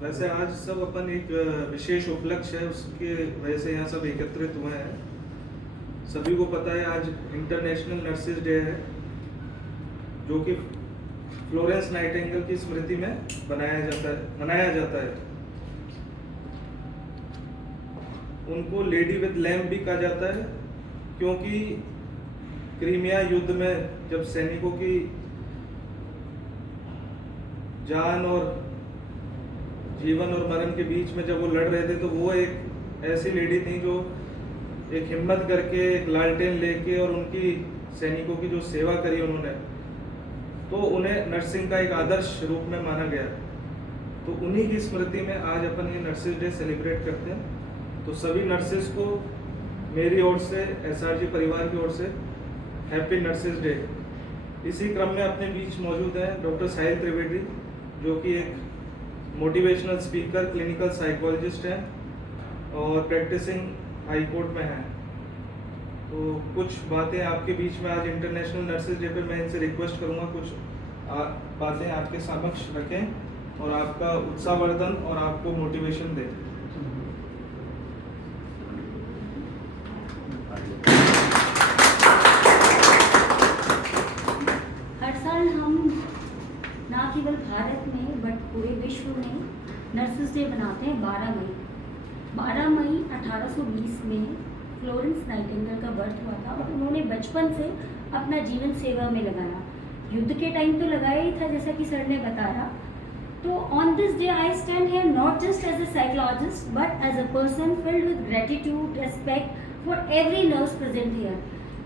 वैसे आज सब अपन एक विशेष उपलक्ष्य है, उसके वजह से यहाँ सब एकत्रित हुए हैं। सभी को पता है आज इंटरनेशनल नर्सेज डे है, जो कि फ्लोरेंस नाइटिंगेल की स्मृति में मनाया जाता है। उनको लेडी विद लैम्प भी कहा जाता है, क्योंकि क्रीमिया युद्ध में जब सैनिकों की जान और जीवन और मरण के बीच में जब वो लड़ रहे थे, तो वो एक ऐसी लेडी थी जो एक हिम्मत करके एक लालटेन लेके और उनकी सैनिकों की जो सेवा करी उन्होंने, तो उन्हें नर्सिंग का एक आदर्श रूप में माना गया। तो उन्हीं की स्मृति में आज अपन ये नर्सेज डे सेलिब्रेट करते हैं। तो सभी नर्सेज को मेरी ओर से, एसआरजी परिवार की ओर से हैप्पी नर्सेज डे। इसी क्रम में अपने बीच मौजूद हैं डॉक्टर साहिल त्रिवेदी, जो कि एक मोटिवेशनल स्पीकर, क्लिनिकल साइकोलॉजिस्ट हैं और प्रैक्टिसिंग हाई कोर्ट में हैं। तो कुछ बातें आपके बीच में आज इंटरनेशनल नर्सेज डे पे मैं इनसे रिक्वेस्ट करूंगा कुछ बातें आपके समक्ष रखें और आपका उत्साहवर्धन और आपको मोटिवेशन दें। हर साल हम ना केवल भारत में बट पूरे विश्व में नर्सेज डे मनाते हैं 12 मई 1820 में फ्लोरेंस नाइटिंगेल का बर्थ हुआ था और उन्होंने बचपन से अपना जीवन सेवा में लगाया। युद्ध के टाइम तो लगाया ही था, जैसा कि सर ने बताया। तो on this day I stand here not just as a psychologist but as a person filled with gratitude, respect for every nurse present here.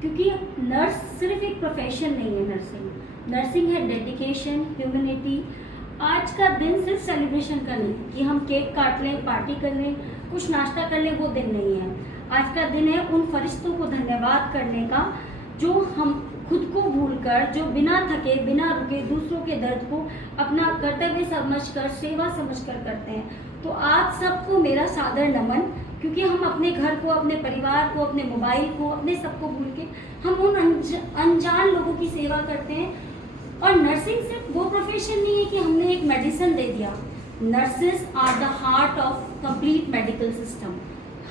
क्योंकि नर्स सिर्फ एक प्रोफेशन नहीं है, नर्सिंग है डेडिकेशन, ह्यूमैनिटी। आज का दिन सिर्फ सेलिब्रेशन का नहीं कि हम केक काट लें, पार्टी कर लें, कुछ नाश्ता कर लें, वो दिन नहीं है। आज का दिन है उन फरिश्तों को धन्यवाद करने का जो हम खुद को भूलकर, जो बिना थके बिना रुके दूसरों के दर्द को अपना कर्तव्य समझकर, सेवा समझकर करते हैं। तो आप सबको मेरा सादर नमन, क्योंकि हम अपने घर को, अपने परिवार को, अपने मोबाइल को, अपने सबको भूल के हम उन अनजान लोगों की सेवा करते हैं। और नर्सिंग सिर्फ वो प्रोफेशन नहीं है कि हमने एक मेडिसिन दे दिया। Nurses are the heart of complete medical system.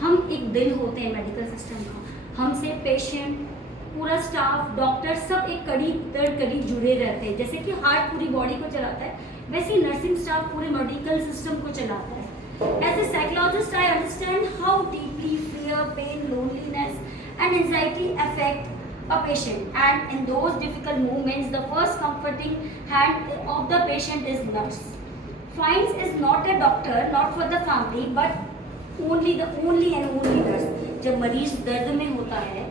हम एक दिल होते हैं मेडिकल सिस्टम का। हमसे पेशेंट, पूरा स्टाफ, डॉक्टर सब एक कड़ी दर कड़ी जुड़े रहते हैं। जैसे कि हार्ट पूरी बॉडी को चलाता है, वैसे ही नर्सिंग स्टाफ पूरे मेडिकल सिस्टम को चलाता है। As a psychologist, I understand how deeply fear, pain, loneliness, and anxiety affect a patient. And in those difficult moments, the first comforting hand of the patient is nurse. Finds is not a doctor, not for the family, but only and only nurse. जब मरीज दर्द में होता है,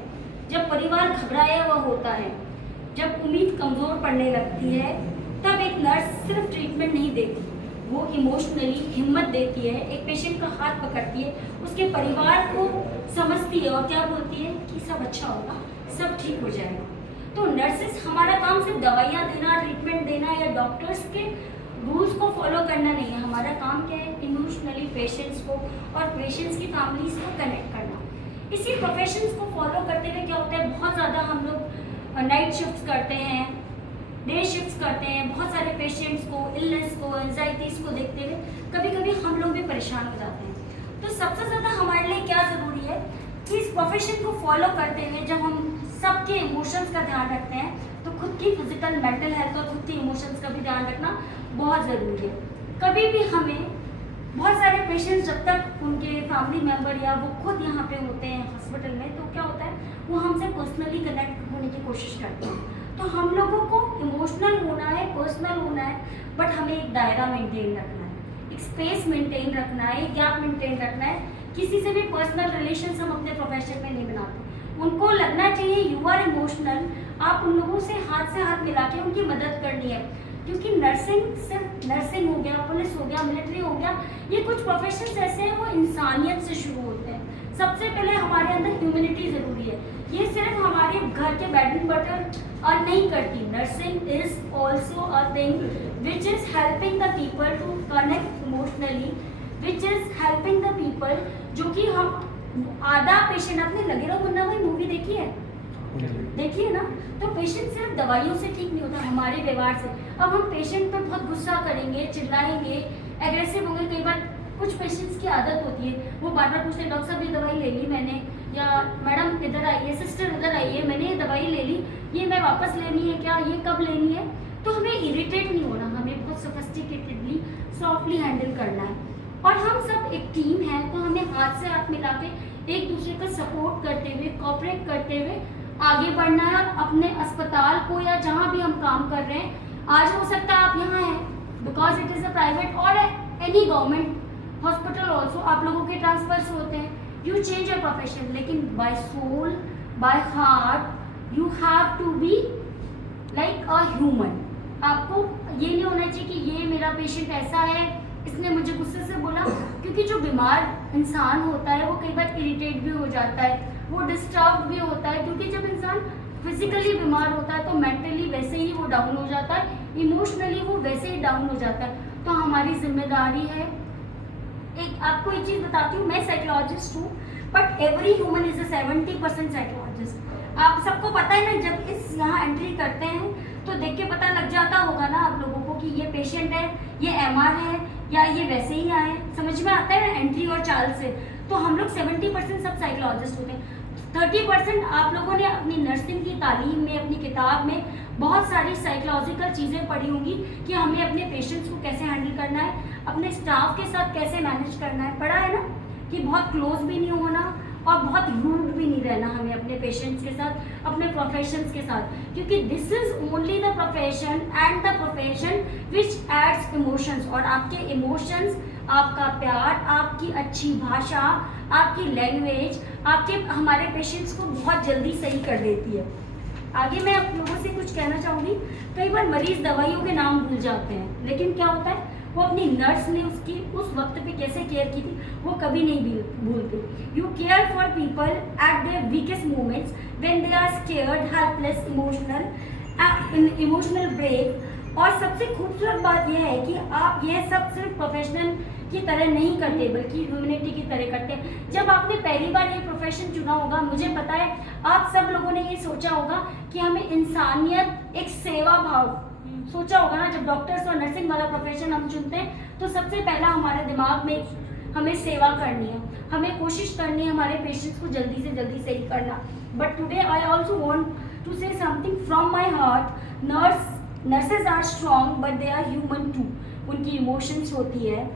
जब परिवार घबराया हुआ होता है, जब उम्मीद कमजोर पड़ने लगती है, तब एक नर्स सिर्फ ट्रीटमेंट नहीं देती, वो इमोशनली हिम्मत देती है, एक पेशेंट का हाथ पकड़ती है, उसके परिवार को समझती है और क्या बोलती है कि सब अच्छा होगा, सब ठीक हो जाएगा। तो नर्सेस, हमारा काम सिर्फ दवाइयाँ देना, ट्रीटमेंट देना या डॉक्टर्स के रूल्स को फॉलो करना नहीं है। हमारा काम क्या है? इमोशनली पेशेंट्स को और पेशेंट्स की फैमिलीज को कनेक्ट करना। इसी प्रोफेशंस को फॉलो करते हुए क्या होता है, बहुत ज़्यादा हम लोग नाइट शिफ्ट्स करते हैं, डे शिफ्ट्स करते हैं। बहुत सारे पेशेंट्स को, इलनेस को, एंजाइटीज को देखते हुए कभी कभी हम लोग भी परेशान हो जाते हैं। तो सबसे ज़्यादा हमारे लिए क्या ज़रूरी है कि इस प्रोफेशन को फॉलो करते हुए जब हम सबके इमोशंस का ध्यान रखते हैं, तो खुद की फिजिकल, मेंटल हेल्थ और खुद के इमोशंस का भी ध्यान रखना बहुत ज़रूरी है। कभी भी हमें, बहुत सारे पेशेंट्स जब तक उनके फैमिली मेम्बर या वो खुद यहाँ पे होते हैं हॉस्पिटल में, तो क्या होता है, वो हमसे पर्सनली कनेक्ट होने की कोशिश करते हैं। तो हम लोगों को इमोशनल होना है, पर्सनल होना है, बट हमें एक दायरा मेंटेन रखना है, एक स्पेस मेंटेन रखना है, एक गैप मेंटेन रखना है। किसी से भी पर्सनल रिलेशन हम अपने प्रोफेशन में नहीं बनाते। उनको लगना चाहिए यू आर इमोशनल, आप उन लोगों से हाथ मिला के उनकी मदद करनी है। क्योंकि नर्सिंग सिर्फ नर्सिंग हो गया, पुलिस हो गया, मिलिट्री हो गया, ये कुछ प्रोफेशंस ऐसे हैं वो इंसानियत से शुरू होते हैं। सबसे पहले हमारे अंदर ह्यूमैनिटी ज़रूरी है। ये सिर्फ हमारे घर के ब्रेड एंड बटर और नहीं करती। Nursing is also a thing which is helping the people to connect emotionally, which is helping the people. जो कि हम आधा पेशेंट, आपने लगे रहो मुन्ना भाई मूवी देखी है? देखिए ना, तो पेशेंट सिर्फ दवाइयों से ठीक नहीं होता, हमारे व्यवहार से। अब हम पेशेंट पर बहुत गुस्सा करेंगे, चिल्लाएंगे, एग्रेसिव होंगे, कई बार आदत होती है, वो बार बार पूछते हैं डॉक्टर साहब ये दवाई ले ली मैंने, या मैडम इधर आइए, सिस्टर इधर आइए, मैंने ये दवाई ले ली, ये मैं वापस लेनी है क्या, ये कब लेनी है। तो हमें इरिटेट नहीं होना, हमें बहुत सोफिस्टिकेटेडली सॉफ्टली हैंडल करना है। और हम सब एक टीम है, तो हमें हाथ से हाथ मिला के एक दूसरे का सपोर्ट करते हुए, कोऑपरेट करते हुए आगे बढ़ना है। और अपने अस्पताल को या जहाँ भी हम काम कर रहे हैं, आज हो सकता है आप यहाँ हैं because it is a private और एनी गवर्नमेंट हॉस्पिटल ऑल्सो, आप लोगों के ट्रांसफर्स होते हैं, यू चेंज योर प्रोफेशन, लेकिन by soul by heart you have to be like a human. आपको ये नहीं होना चाहिए कि ये मेरा पेशेंट ऐसा है, इसने मुझे गुस्से से बोला, क्योंकि जो बीमार इंसान होता है वो कई बार इरिटेट भी हो जाता है, वो डिस्टर्ब भी होता है, क्योंकि जब इंसान फिजिकली बीमार होता है तो मेंटली वैसे ही वो डाउन हो जाता है, इमोशनली वो वैसे ही डाउन हो जाता है। तो हमारी जिम्मेदारी है, एक आपको एक चीज़ बताती हूँ, मैं साइकोलॉजिस्ट हूँ, but every human is a 70% psychologist. आप सबको पता है ना, जब इस यहाँ एंट्री करते हैं तो देख के पता लग जाता होगा ना आप लोगों को कि ये पेशेंट है, ये एमआर है, या ये वैसे ही आए, समझ में आता है ना एंट्री और चाल से। तो हम लोग 70% सब साइकोलॉजिस्ट होते हैं, 30% आप लोगों ने अपनी नर्सिंग की तालीम में, अपनी किताब में बहुत सारी साइकोलॉजिकल चीज़ें पढ़ी होंगी कि हमें अपने पेशेंट्स को कैसे हैंडल करना है, अपने स्टाफ के साथ कैसे मैनेज करना है। पढ़ा है ना कि बहुत क्लोज भी नहीं होना और बहुत रूड भी नहीं रहना हमें अपने पेशेंट्स के साथ, अपने प्रोफेशंस के साथ, क्योंकि this is only the profession and the profession which adds emotions. और आपके इमोशंस, आपका प्यार, आपकी अच्छी भाषा, आपकी लैंग्वेज आपके हमारे पेशेंट्स को बहुत जल्दी सही कर देती है। आगे मैं आप लोगों से कुछ कहना चाहूँगी, कई बार मरीज दवाइयों के नाम भूल जाते हैं, लेकिन क्या होता है वो अपनी नर्स ने उसकी उस वक्त पे कैसे केयर की थी वो कभी नहीं भूलते। You care for people at their weakest moments when they are scared, helpless, emotional break. और सबसे खूबसूरत बात यह है कि आप यह सब सिर्फ प्रोफेशनल की तरह नहीं करते बल्कि ह्यूमैनिटी की तरह करते हैं। जब आपने पहली बार ये प्रोफेशन चुना होगा, मुझे पता है आप सब लोगों ने ये सोचा होगा कि हमें इंसानियत, एक सेवा भाव सोचा होगा ना। जब डॉक्टर्स और नर्सिंग वाला प्रोफेशन हम चुनते हैं तो सबसे पहला हमारे दिमाग में हमें सेवा करनी है, हमें कोशिश करनी है हमारे पेशेंट्स को जल्दी से जल्दी सही करना। But today I also want to say something from my heart. Nurses are strong but they are human too. उनकी इमोशंस होती है,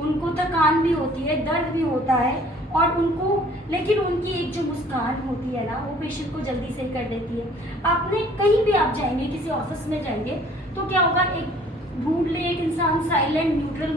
उनको थकान भी होती है, दर्द भी होता है, और उनको, लेकिन उनकी एक जो मुस्कान होती है ना वो पेशेंट को जल्दी सही कर देती है। आपने कहीं भी आप जाएंगे, किसी ऑफिस में जाएंगे तो क्या होगा, एक ढूंढ ले एक इंसान साइलेंट न्यूट्रल